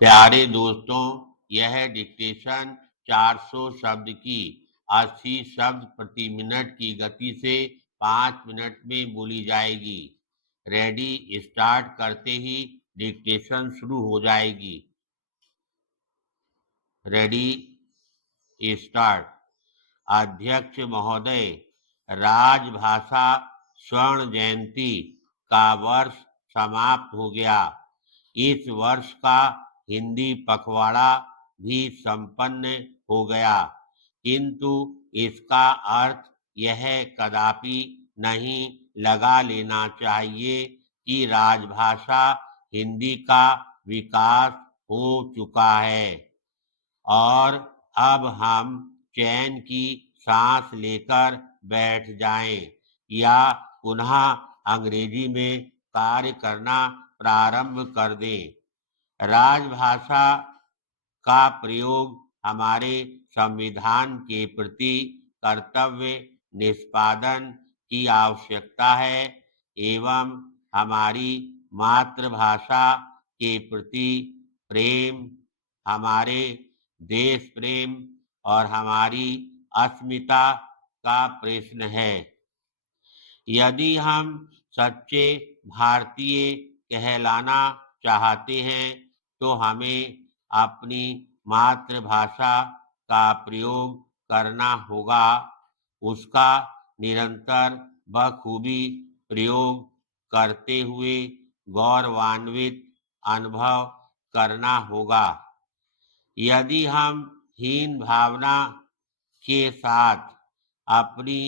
प्यारे दोस्तों, यह डिक्टेशन 400 शब्द की 80 शब्द प्रति मिनट की गति से 5 मिनट में बोली जाएगी। रेडी, स्टार्ट करते ही डिक्टेशन शुरू हो जाएगी। Ready, start. अध्यक्ष महोदय, राजभाषा स्वर्ण जयंती का वर्ष समाप्त हो गया। इस वर्ष का हिंदी पखवाड़ा भी संपन्न हो गया, किंतु इसका अर्थ यह कदापि नहीं लगा लेना चाहिए कि राजभाषा हिंदी का विकास हो चुका है और अब हम चैन की सांस लेकर बैठ जाएं या पुनः अंग्रेजी में कार्य करना प्रारंभ कर दें। राजभाषा का प्रयोग हमारे संविधान के प्रति कर्तव्य निष्पादन की आवश्यकता है एवं हमारी मातृभाषा के प्रति प्रेम, हमारे देश प्रेम और हमारी अस्मिता का प्रश्न है। यदि हम सच्चे भारतीय कहलाना चाहते हैं तो हमें अपनी मातृभाषा का प्रयोग करना होगा, उसका निरंतर बखूबी प्रयोग करते हुए गौरवान्वित अनुभव करना होगा। यदि हम हीन भावना के साथ अपनी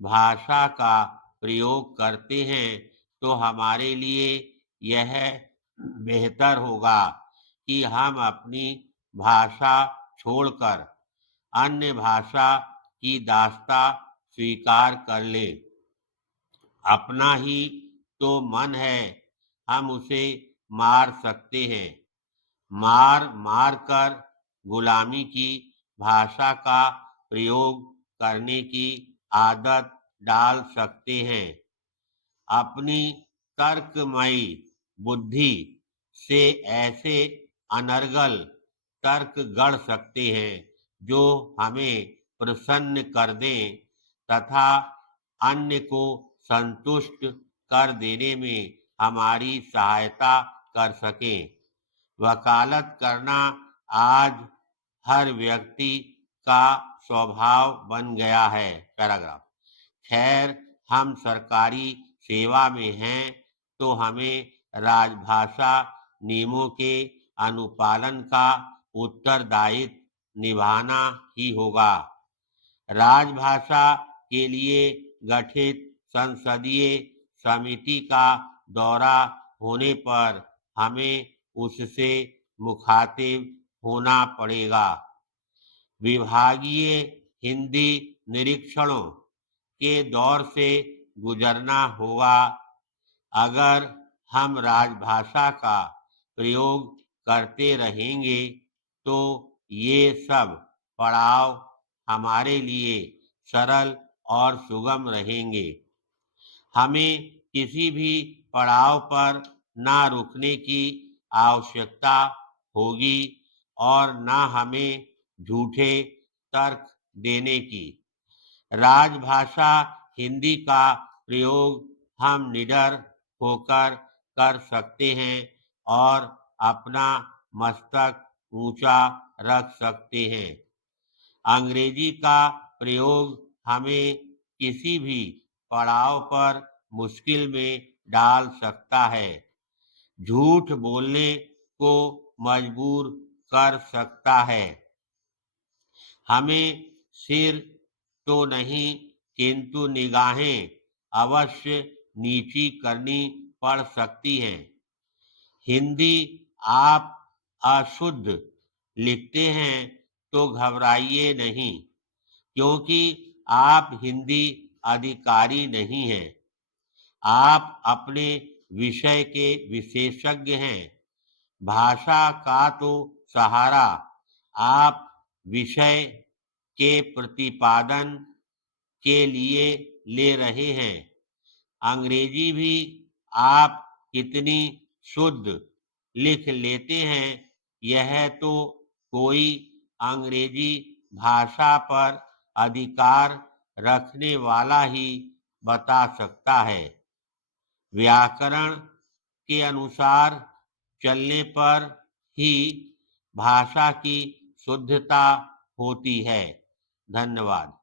भाषा का प्रयोग करते हैं तो हमारे लिए यह बेहतर होगा कि हम अपनी भाषा छोड़कर अन्य भाषा की दास्ता स्वीकार कर लें। अपना ही तो मन है, हम उसे मार सकते हैं। मार मार कर गुलामी की भाषा का प्रयोग करने की आदत डाल सकते हैं। अपनी तर्कमयी बुद्धि से ऐसे अनर्गल तर्क गढ़ सकते हैं जो हमें प्रसन्न कर दें तथा अन्य को संतुष्ट कर देने में हमारी सहायता कर सकें। वकालत करना आज हर व्यक्ति का स्वभाव बन गया है। पैराग्राफ। खैर, हम सरकारी सेवा में हैं तो हमें राजभाषा नियमों के अनुपालन का उत्तरदायित्व निभाना ही होगा। राजभाषा के लिए गठित संसदीय समिति का दौरा होने पर हमें उससे मुखातिब होना पड़ेगा। विभागीय हिंदी निरीक्षणों के दौर से गुजरना होगा। अगर हम राजभाषा का प्रयोग करते रहेंगे तो ये सब पड़ाव हमारे लिए सरल और सुगम रहेंगे। हमें किसी भी पड़ाव पर ना रुकने की आवश्यकता होगी और ना हमें झूठे तर्क देने की। राजभाषा हिंदी का प्रयोग हम निडर होकर कर सकते हैं और अपना मस्तक ऊंचा रख सकते हैं। अंग्रेजी का प्रयोग हमें किसी भी पड़ाव पर मुश्किल में डाल सकता है, झूठ बोलने को मजबूर कर सकता है। हमें सिर तो नहीं किंतु निगाहें अवश्य नीची करनी पड़ सकती हैं। हिंदी आप अशुद्ध लिखते हैं तो घबराइए नहीं, क्योंकि आप हिंदी अधिकारी नहीं हैं। आप अपने विषय के विशेषज्ञ हैं। भाषा का तो सहारा आप विषय के प्रतिपादन के लिए ले रहे हैं। अंग्रेजी भी आप कितनी शुद्ध लिख लेते हैं यह तो कोई अंग्रेजी भाषा पर अधिकार रखने वाला ही बता सकता है। व्याकरण के अनुसार चलने पर ही भाषा की शुद्धता होती है। धन्यवाद।